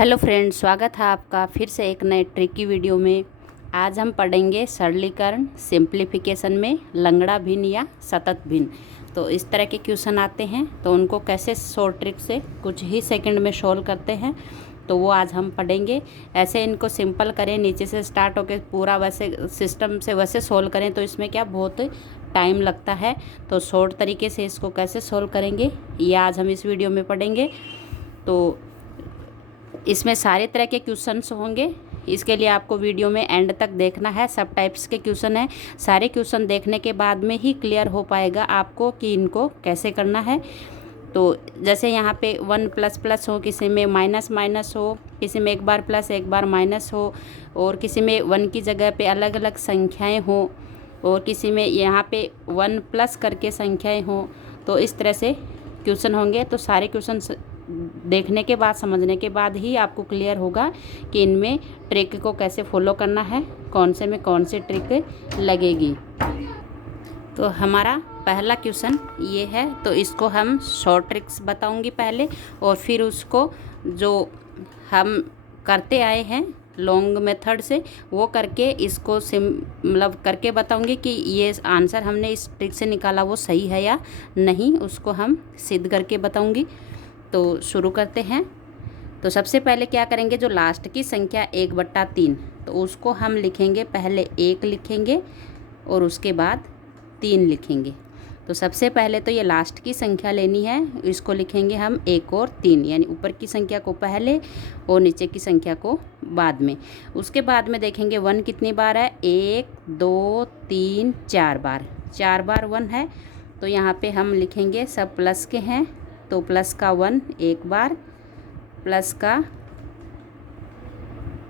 Hello friends, स्वागत है आपका फिर से एक नए ट्रिक की वीडियो में। आज हम पढ़ेंगे सरलीकरण सिंप्लीफिकेशन में लंगड़ा भिन्न या सतत भिन्न। तो इस तरह के क्वेश्चन आते हैं तो उनको कैसे शॉर्ट ट्रिक से कुछ ही सेकंड में सॉल्व करते हैं, तो वो आज हम पढ़ेंगे। ऐसे इनको सिंपल करें, नीचे से स्टार्ट होकर पूरा वैसे सिस्टम से वैसे सॉल्व करें तो इसमें क्या बहुत टाइम लगता है। तो शॉर्ट तरीके से इसको कैसे सॉल्व करेंगे ये आज हम इस वीडियो में पढ़ेंगे। तो इसमें सारे तरह के क्वेश्चंस होंगे, इसके लिए आपको वीडियो में एंड तक देखना है। सब टाइप्स के क्वेश्चन हैं, सारे क्वेश्चन देखने के बाद में ही क्लियर हो पाएगा आपको कि इनको कैसे करना है। तो जैसे यहाँ पे 1 प्लस प्लस हो, किसी में माइनस माइनस हो, किसी में एक बार प्लस एक बार माइनस हो, और किसी में 1 की जगह पे अलग अलग संख्याएं हो, और किसी में यहाँ पे 1 प्लस करके संख्याएं हो। तो इस तरह से क्वेश्चन होंगे। तो सारे क्वेश्चन देखने के बाद, समझने के बाद ही आपको क्लियर होगा कि इनमें ट्रिक को कैसे फॉलो करना है, कौन से में कौन से ट्रिक लगेगी। तो हमारा पहला क्वेश्चन ये है, तो इसको हम शॉर्ट ट्रिक्स बताऊंगी पहले, और फिर उसको जो हम करते आए हैं लॉन्ग मेथड से वो करके इसको मतलब करके बताऊंगी कि ये आंसर हमने इस ट्रिक से निकाला वो सही है या नहीं, उसको हम सिद्ध करके बताऊंगी। तो शुरू करते हैं। तो सबसे पहले क्या करेंगे, जो लास्ट की संख्या 1/3 तो उसको हम लिखेंगे, पहले 1 लिखेंगे और उसके बाद 3 लिखेंगे। तो सबसे पहले तो ये लास्ट की संख्या लेनी है, इसको लिखेंगे हम 1 और 3, यानी ऊपर की संख्या को पहले और नीचे की संख्या को बाद में। उसके बाद में देखेंगे 1 कितनी बार है, 1 2 3 4 बार, 4 बार 1 है। तो यहाँ पे हम लिखेंगे, सब प्लस के हैं तो प्लस का 1 एक बार, प्लस का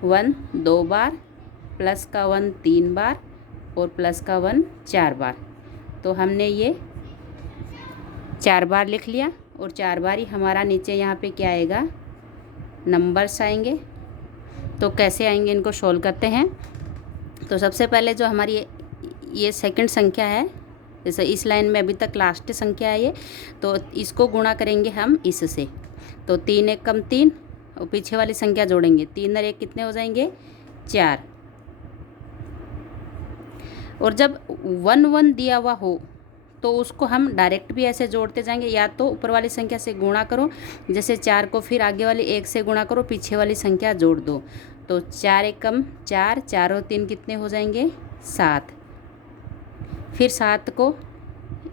1 2 बार, प्लस का 1 3 बार और प्लस का 1 4 बार। तो हमने ये 4 बार लिख लिया, और 4 बार ही हमारा नीचे यहाँ पे क्या आएगा, नंबर्स आएंगे। तो कैसे आएंगे इनको सोल्व करते हैं। तो सबसे पहले जो हमारी ये सेकंड संख्या है, जैसे इस लाइन में अभी तक लास्ट संख्या है ये, तो इसको गुणा करेंगे हम इससे। तो 3 1 कम 3, और पीछे वाली संख्या जोड़ेंगे, 3 और 1 कितने हो जाएंगे, 4। और जब 1 1 दिया हुआ हो तो उसको हम डायरेक्ट भी ऐसे जोड़ते जाएंगे, या तो ऊपर वाली संख्या से गुणा करो, जैसे 4 को फिर आगे वाली 1 से गुणा करो, पीछे वाली संख्या जोड़ दो। तो 4 1 कम 4, 4 और 3 कितने हो जाएंगे, 7। फिर 7 को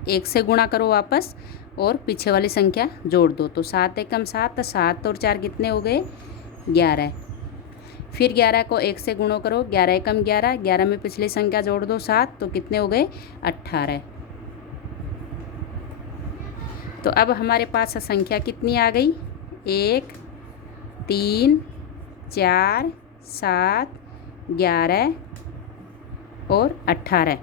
1 से गुणा करो वापस, और पीछे वाली संख्या जोड़ दो। तो 7 1 कम 7, 7 और 4 कितने हो गए, 11। फिर 11 को 1 से गुणा करो, 11 1 कम 11, 11 में पिछली संख्या जोड़ दो 7, तो कितने हो गए, 18। तो अब हमारे पास संख्या कितनी आ गई, 1 3 4 7 11 और 18।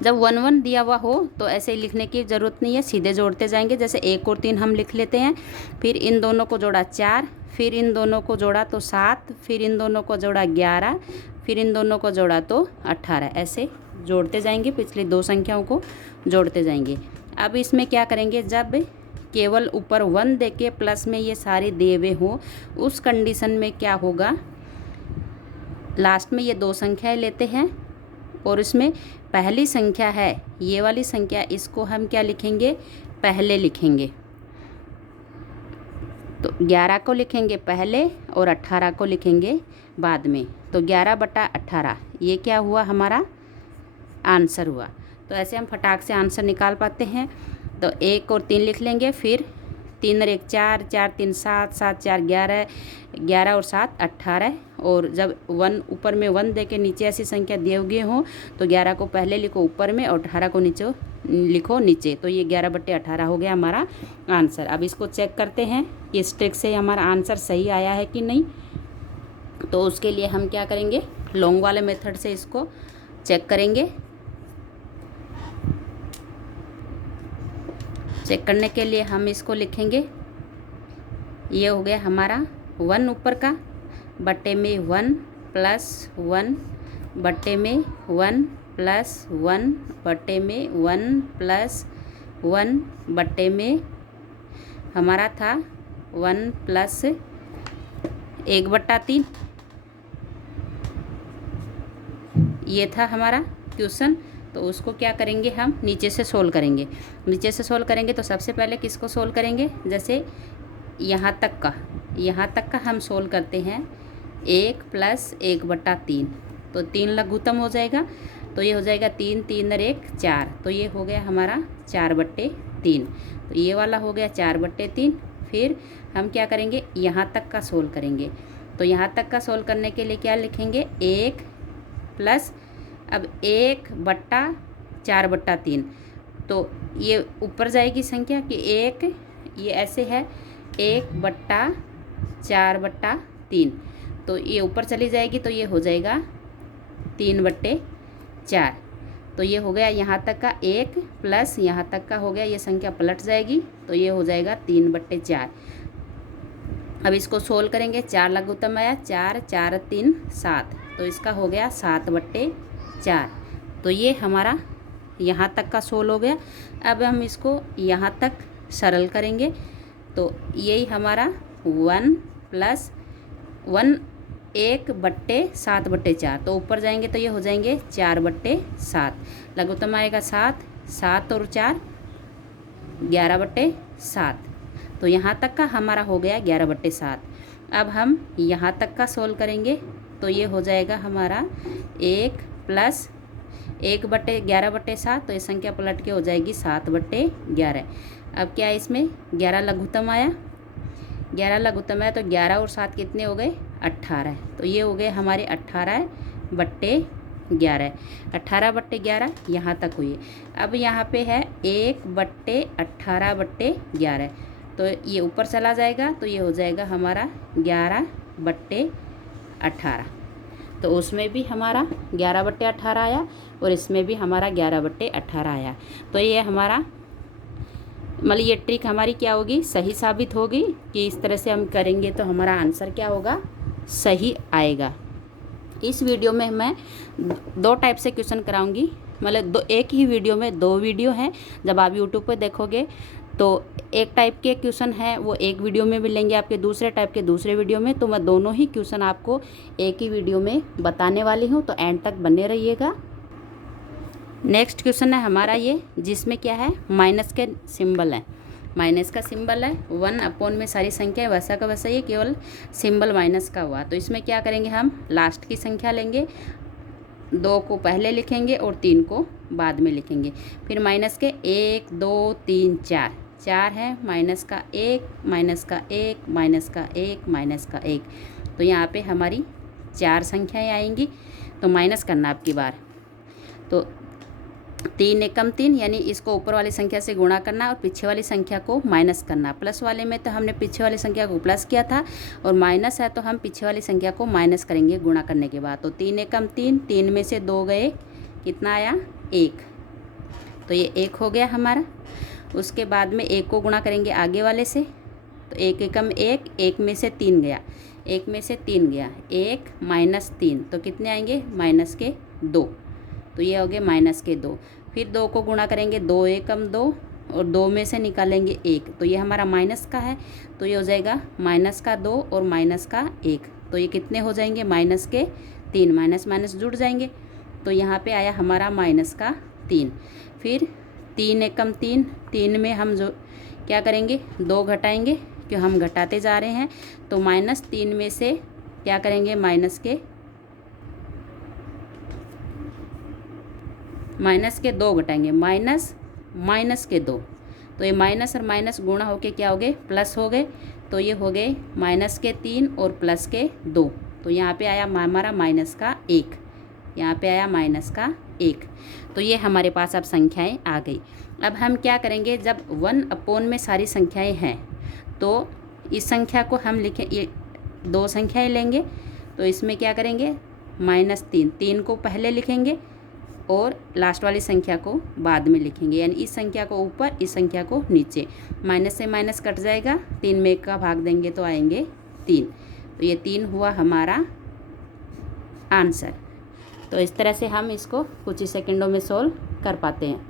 जब 1 1 दिया हुआ हो तो ऐसे ही लिखने की ज़रूरत नहीं है, सीधे जोड़ते जाएंगे। जैसे 1 और 3 हम लिख लेते हैं, फिर इन दोनों को जोड़ा 4, फिर इन दोनों को जोड़ा तो 7, फिर इन दोनों को जोड़ा 11, फिर इन दोनों को जोड़ा तो 18। ऐसे जोड़ते जाएंगे, पिछली 2 संख्याओं को जोड़ते जाएंगे। अब इसमें क्या करेंगे, जब केवल ऊपर 1 दे के प्लस में ये सारे दिए हुए हों, उस कंडीशन में क्या होगा, लास्ट में ये 2 संख्याएँ लेते हैं, और इसमें पहली संख्या है ये वाली संख्या, इसको हम क्या लिखेंगे, पहले लिखेंगे। तो 11 को लिखेंगे पहले और 18 को लिखेंगे बाद में। तो 11/18 ये क्या हुआ, हमारा आंसर हुआ। तो ऐसे हम फटाक से आंसर निकाल पाते हैं। तो 1 और 3 लिख लेंगे, फिर 3 और 1 4, 4 3 7, 7 4 11, 11 और 7 18। और जब 1 ऊपर में 1 दे के नीचे ऐसी संख्या दिए हुए हों तो 11 को पहले लिखो ऊपर में और 18 को नीचे लिखो नीचे। तो ये 11/18 हो गया हमारा आंसर। अब इसको चेक करते हैं कि इस ट्रिक से हमारा आंसर सही आया है कि नहीं। तो उसके लिए हम क्या करेंगे, लॉन्ग वाले मेथड से इसको चेक करेंगे। चेक करने के लिए हम इसको लिखेंगे, ये हो गया हमारा 1 ऊपर का, बटे में 1 प्लस 1, बटे में 1 प्लस 1, बटे में 1 प्लस 1, बटे में हमारा था 1 प्लस 1/3। ये था हमारा क्वेश्चन। तो उसको क्या करेंगे, हम नीचे से सोल्व करेंगे। नीचे से सोल्व करेंगे तो सबसे पहले किसको सोल्व करेंगे, जैसे यहाँ तक का हम सोल्व करते हैं 1 + 1/3। तो 3 लघुत्तम हो जाएगा, तो ये हो जाएगा 3 3 और 1 4। तो ये हो गया हमारा 4/3। तो ये वाला हो गया 4/3। फिर हम क्या करेंगे, यहाँ तक का सोल्व करेंगे। तो यहाँ तक का सोल्व करने के लिए क्या लिखेंगे, 1 प्लस अब 1/4/3। तो ये ऊपर जाएगी संख्या कि 1, ये ऐसे है 1/4/3। तो ये ऊपर चली जाएगी, तो ये हो जाएगा 3/4। तो ये हो गया यहाँ तक का 1 प्लस यहाँ तक का हो गया, ये संख्या पलट जाएगी, तो ये हो जाएगा 3/4। अब इसको सोल्व करेंगे, 4 लघुत्तम आया, 4 4 3 7। तो इसका हो गया 7/4। तो ये हमारा यहाँ तक का सोल्व हो गया। अब हम इसको यहाँ तक सरल करेंगे। तो यही हमारा 1 + 1 1/7/4। तो ऊपर जाएंगे तो ये हो जाएंगे 4/7। लघुत्तम आएगा 7, 7 और 4 11/7। तो यहाँ तक का हमारा हो गया 11/7। अब हम यहाँ तक का सोल्व करेंगे, तो ये हो जाएगा हमारा 1 + 1/11/7। तो ये संख्या पलट के हो जाएगी 7/11। अब क्या है, इसमें 11 लघुत्तम आया, 11 लघुत्तम आया, तो 11 और 7 कितने हो गए, 18। तो ये हो गए हमारे 18/11। 18/11 यहाँ तक हुई। अब यहाँ पे है 1/18/11। तो ये ऊपर चला जाएगा, तो ये हो जाएगा हमारा 11/18। तो उसमें भी हमारा 11/18 आया और इसमें भी हमारा 11/18 आया। तो ये हमारा मतलब ये ट्रिक हमारी क्या होगी, सही साबित होगी कि इस तरह से हम करेंगे तो हमारा आंसर क्या होगा, सही आएगा। इस वीडियो में मैं 2 टाइप से क्वेश्चन कराऊंगी, मतलब एक ही वीडियो में 2 वीडियो हैं। जब आप यूट्यूब पर देखोगे तो एक टाइप के क्वेश्चन है वो एक वीडियो में मिलेंगे आपके, दूसरे टाइप के दूसरे वीडियो में। तो मैं दोनों ही क्वेश्चन आपको एक ही वीडियो में बताने वाली हूँ, तो एंड तक बने रहिएगा। नेक्स्ट क्वेश्चन है हमारा ये, जिसमें क्या है, माइनस के सिंबल है। माइनस का सिंबल है, 1 में सारी संख्या है वैसा का वैसा, ये केवल सिंबल माइनस का हुआ। तो इसमें क्या करेंगे, हम लास्ट की संख्या लेंगे, 2 को पहले लिखेंगे और 3 को बाद में लिखेंगे। फिर माइनस के 1 2 3 4 4 है, माइनस का 1 माइनस का 1 माइनस का 1 माइनस का 1। तो यहाँ पे हमारी 4 संख्याएं आएंगी। तो माइनस करना आपकी बार, तो 3 एकम 3, यानी इसको ऊपर वाली संख्या से गुणा करना और पीछे वाली संख्या को माइनस करना। प्लस वाले में तो हमने पीछे वाली संख्या को प्लस किया था, और माइनस है तो हम पीछे वाली संख्या को माइनस करेंगे गुणा करने के बाद। तो 3 एकम 3, 3 में से 2 गए, कितना आया, 1। तो ये 1 हो गया हमारा। उसके बाद में 1 को गुणा करेंगे आगे वाले से, तो 1 एकम 1, 1 में से 3 गया, 1 में से 3 गया, 1 माइनस 3, तो कितने आएंगे, माइनस के 2। तो ये हो गए माइनस के 2। फिर 2 को गुणा करेंगे, 2 एकम 2, और 2 में से निकालेंगे 1, तो ये हमारा माइनस का है। तो ये हो जाएगा माइनस का 2 और माइनस का 1। तो ये कितने हो जाएंगे, माइनस के 3, माइनस माइनस जुड़ जाएंगे। तो यहाँ पे आया हमारा माइनस का 3। फिर 3 एकम 3, 3 में हम जो क्या करेंगे, 2 घटाएंगे, क्यों हम घटाते जा रहे हैं। तो -3 में से क्या करेंगे, माइनस के 2 घटाएंगे, माइनस के 2। तो ये माइनस और माइनस गुणा होके क्या हो गए, प्लस हो गए। तो ये हो गए माइनस के 3 और प्लस के 2। तो यहाँ पे आया हमारा माइनस का 1, यहाँ पे आया माइनस का 1। तो ये हमारे पास अब संख्याएं आ गई। अब हम क्या करेंगे, जब 1 में सारी संख्याएं हैं, तो इस संख्या को हम लिखें, ये 2 संख्याएं लेंगे, तो इसमें क्या करेंगे, -3, 3 को पहले लिखेंगे और लास्ट वाली संख्या को बाद में लिखेंगे, यानी इस संख्या को ऊपर, इस संख्या को नीचे। माइनस से माइनस कट जाएगा, 3 में 1 का भाग देंगे तो आएंगे 3। तो ये 3 हुआ हमारा आंसर। तो इस तरह से हम इसको कुछ ही सेकंडों में सोल्व कर पाते हैं।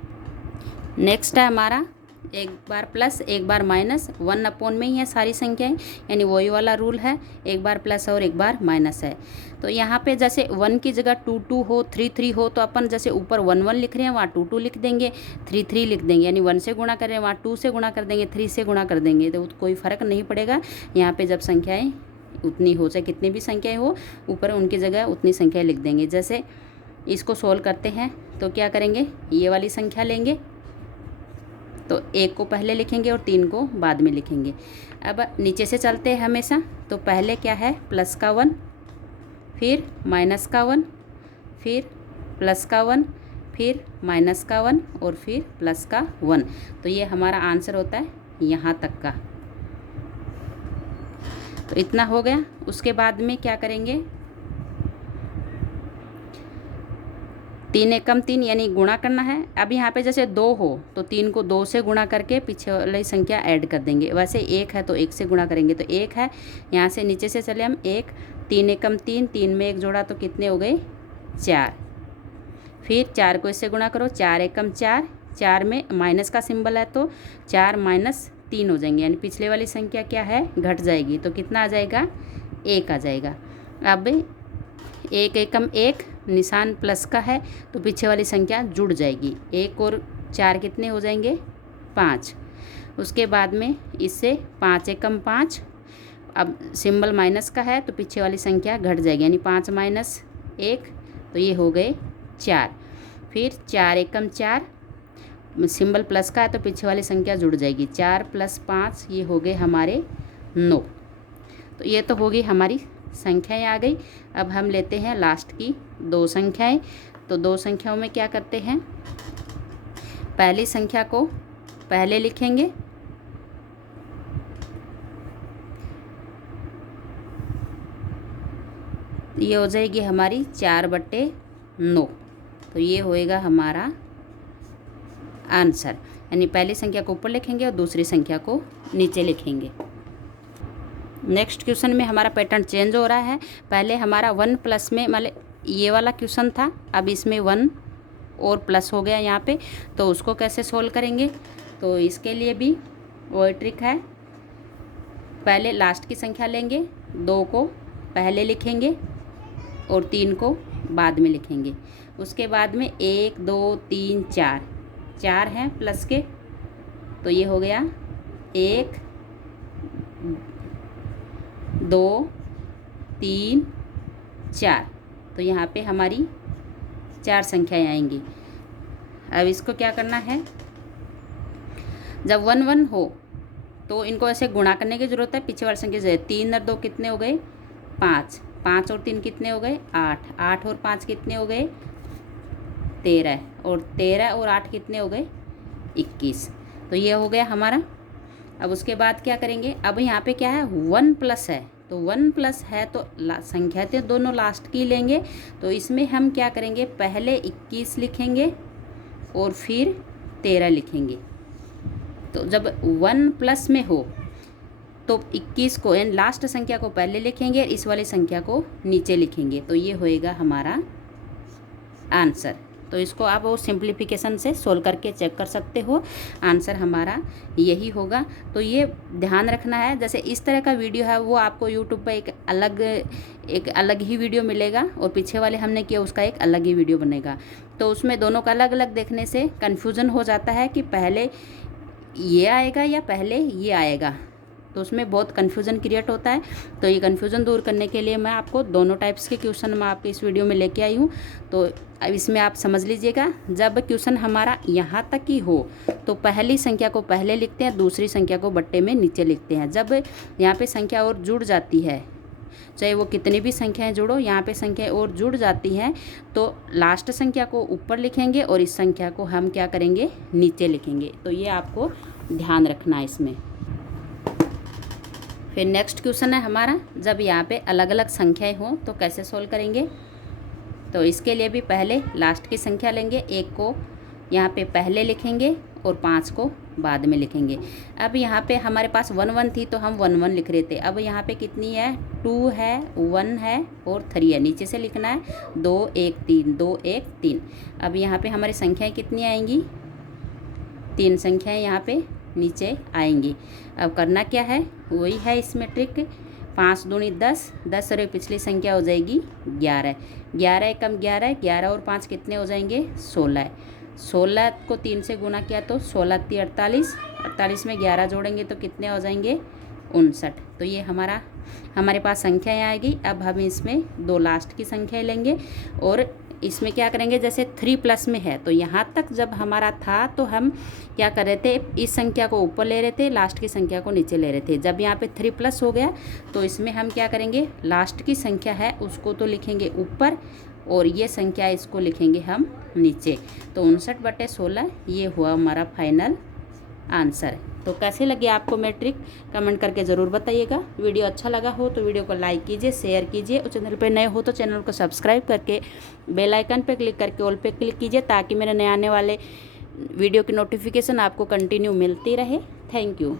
नेक्स्ट है हमारा एक बार प्लस एक बार माइनस, 1 में ही है सारी संख्याएं, यानी वही वाला रूल है, एक बार प्लस और एक बार माइनस है। तो यहाँ पे जैसे 1 की जगह 2 2 हो, 3 3 हो, तो अपन जैसे ऊपर 1 1 लिख रहे हैं वहाँ 2 2 लिख देंगे, 3 3 लिख देंगे, यानी 1 से गुणा कर रहे हैं वहाँ 2 से गुणा कर देंगे, 3 से गुणा कर देंगे, तो कोई फ़र्क नहीं पड़ेगा। यहाँ पर जब संख्याएँ उतनी हो, चाहे कितनी भी संख्याएँ हो, ऊपर उनकी जगह उतनी संख्याएँ लिख देंगे। जैसे इसको सोल्व करते हैं तो क्या करेंगे, ये वाली संख्या लेंगे तो 1 को पहले लिखेंगे और 3 को बाद में लिखेंगे। अब नीचे से चलते हैं हमेशा, तो पहले क्या है प्लस का 1, फिर माइनस का 1, फिर प्लस का 1, फिर माइनस का 1 और फिर प्लस का 1। तो ये हमारा आंसर होता है यहाँ तक का। तो इतना हो गया। उसके बाद में क्या करेंगे, 3 एकम 3 यानी गुणा करना है। अब यहाँ पे जैसे 2 हो तो 3 को 2 से गुणा करके पीछे वाली संख्या ऐड कर देंगे। वैसे 1 है तो 1 से गुणा करेंगे, तो 1 है, यहाँ से नीचे से चले हम 1, 3 एकम 3, 3 में 1 जोड़ा तो कितने हो गए 4। फिर 4 को इससे गुणा करो, 4 एकम 4, 4 में माइनस का सिंबल है तो 4 माइनस 3 हो जाएंगे, यानी पिछले वाली संख्या क्या है घट जाएगी, तो कितना आ जाएगा 1 आ जाएगा। अब 1 एकम 1 निशान प्लस का है तो पीछे वाली संख्या जुड़ जाएगी, 1 और 4 कितने हो जाएंगे 5। उसके बाद में इससे 5 एकम 5, अब सिंबल माइनस का है तो पीछे वाली संख्या घट जाएगी, यानी 5 माइनस 1 तो ये हो गए 4। फिर 4 एकम 4, सिंबल प्लस का है तो पीछे वाली संख्या जुड़ जाएगी, 4 + 5 ये हो गए हमारे 9। तो ये तो होगी हमारी संख्याएं आ गई। अब हम लेते हैं लास्ट की 2 संख्याएं। तो 2 संख्याओं में क्या करते हैं, पहली संख्या को पहले लिखेंगे, ये हो जाएगी हमारी 4/9। तो ये होएगा हमारा आंसर, यानी पहली संख्या को ऊपर लिखेंगे और दूसरी संख्या को नीचे लिखेंगे। नेक्स्ट क्वेश्चन में हमारा पैटर्न चेंज हो रहा है। पहले हमारा 1 प्लस में मतलब ये वाला क्वेश्चन था, अब इसमें 1 और प्लस हो गया यहाँ पे, तो उसको कैसे सोल्व करेंगे। तो इसके लिए भी वही ट्रिक है, पहले लास्ट की संख्या लेंगे, 2 को पहले लिखेंगे और 3 को बाद में लिखेंगे। उसके बाद में 1 2 3 4 हैं प्लस के, तो ये हो गया 1 2 3 4। तो यहाँ पे हमारी 4 संख्याएं आएंगी। अब इसको क्या करना है, जब 1 1 हो तो इनको ऐसे गुणा करने की ज़रूरत है, पीछे वाली संख्या से 3 और 2 कितने हो गए 5, 5 और 3 कितने हो गए 8, 8 और 5 कितने हो गए 13, और 13 और 8 कितने हो गए 21। तो ये हो गया हमारा। अब उसके बाद क्या करेंगे, अब यहाँ पे क्या है 1 प्लस है, तो 1 प्लस है तो संख्या तो दोनों लास्ट की लेंगे। तो इसमें हम क्या करेंगे, पहले 21 लिखेंगे और फिर 13 लिखेंगे। तो जब 1 प्लस में हो तो 21 को यानी लास्ट संख्या को पहले लिखेंगे, इस वाली संख्या को नीचे लिखेंगे, तो ये होएगा हमारा आंसर। तो इसको आप वो सिंप्लीफिकेशन से सोल्व करके चेक कर सकते हो, आंसर हमारा यही होगा। तो ये ध्यान रखना है, जैसे इस तरह का वीडियो है वो आपको यूट्यूब पर एक अलग ही वीडियो मिलेगा, और पीछे वाले हमने किया उसका एक अलग ही वीडियो बनेगा। तो उसमें दोनों का अलग अलग देखने से कन्फ्यूज़न हो जाता है कि पहले ये आएगा या पहले ये आएगा, तो उसमें बहुत कन्फ्यूज़न क्रिएट होता है। तो ये कन्फ्यूज़न दूर करने के लिए मैं आपको दोनों टाइप्स के क्वेश्चन मैं आपके इस वीडियो में लेके आई हूँ। तो अब इसमें आप समझ लीजिएगा, जब क्वेश्चन हमारा यहाँ तक ही हो तो पहली संख्या को पहले लिखते हैं, दूसरी संख्या को बट्टे में नीचे लिखते हैं। जब यहाँ पे संख्या और जुड़ जाती है, चाहे वो कितनी भी संख्याएं जुड़ो, यहाँ पे संख्या और जुड़ जाती हैं, तो लास्ट संख्या को ऊपर लिखेंगे और इस संख्या को हम क्या करेंगे नीचे लिखेंगे। तो ये आपको ध्यान रखना है इसमें। फिर नेक्स्ट क्वेश्चन है हमारा, जब यहाँ पे अलग अलग संख्याएं हों तो कैसे सोल्व करेंगे। तो इसके लिए भी पहले लास्ट की संख्या लेंगे, 1 को यहाँ पे पहले लिखेंगे और 5 को बाद में लिखेंगे। अब यहाँ पे हमारे पास 1 1 थी तो हम 1 1 लिख रहे थे। अब यहाँ पे कितनी है 2 है 1 है और 3 है, नीचे से लिखना है 2 1 3 2 1 3। अब यहाँ पे हमारी संख्याएं कितनी आएंगी 3 संख्याएं यहाँ पे नीचे आएंगी। अब करना क्या है, वही है इसमें ट्रिक। 5 दूनी 10, 10 और पिछली संख्या हो जाएगी 11, 11 एकम 11, 11 और 5 कितने हो जाएंगे 16, 16 को 3 से गुना किया तो 16 × 3 = 48, 48 में 11 जोड़ेंगे तो कितने हो जाएंगे 59। तो ये हमारे पास संख्याएँ आएगी। अब हम इसमें 2 लास्ट की संख्याएँ लेंगे और इसमें क्या करेंगे, जैसे 3+ में है तो यहाँ तक जब हमारा था तो हम क्या कर रहे थे, इस संख्या को ऊपर ले रहे थे, लास्ट की संख्या को नीचे ले रहे थे। जब यहाँ पे 3+ हो गया तो इसमें हम क्या करेंगे, लास्ट की संख्या है उसको तो लिखेंगे ऊपर और ये संख्या इसको लिखेंगे हम नीचे। तो 59/16 ये हुआ हमारा फाइनल आंसर। तो कैसे लगे आपको मैं ट्रिक, कमेंट करके ज़रूर बताइएगा। वीडियो अच्छा लगा हो तो वीडियो को लाइक कीजिए, शेयर कीजिए और चैनल पे नए हो तो चैनल को सब्सक्राइब करके बेल आइकन पे क्लिक करके ऑल पे क्लिक कीजिए ताकि मेरे नए आने वाले वीडियो की नोटिफिकेशन आपको कंटिन्यू मिलती रहे। Thank you.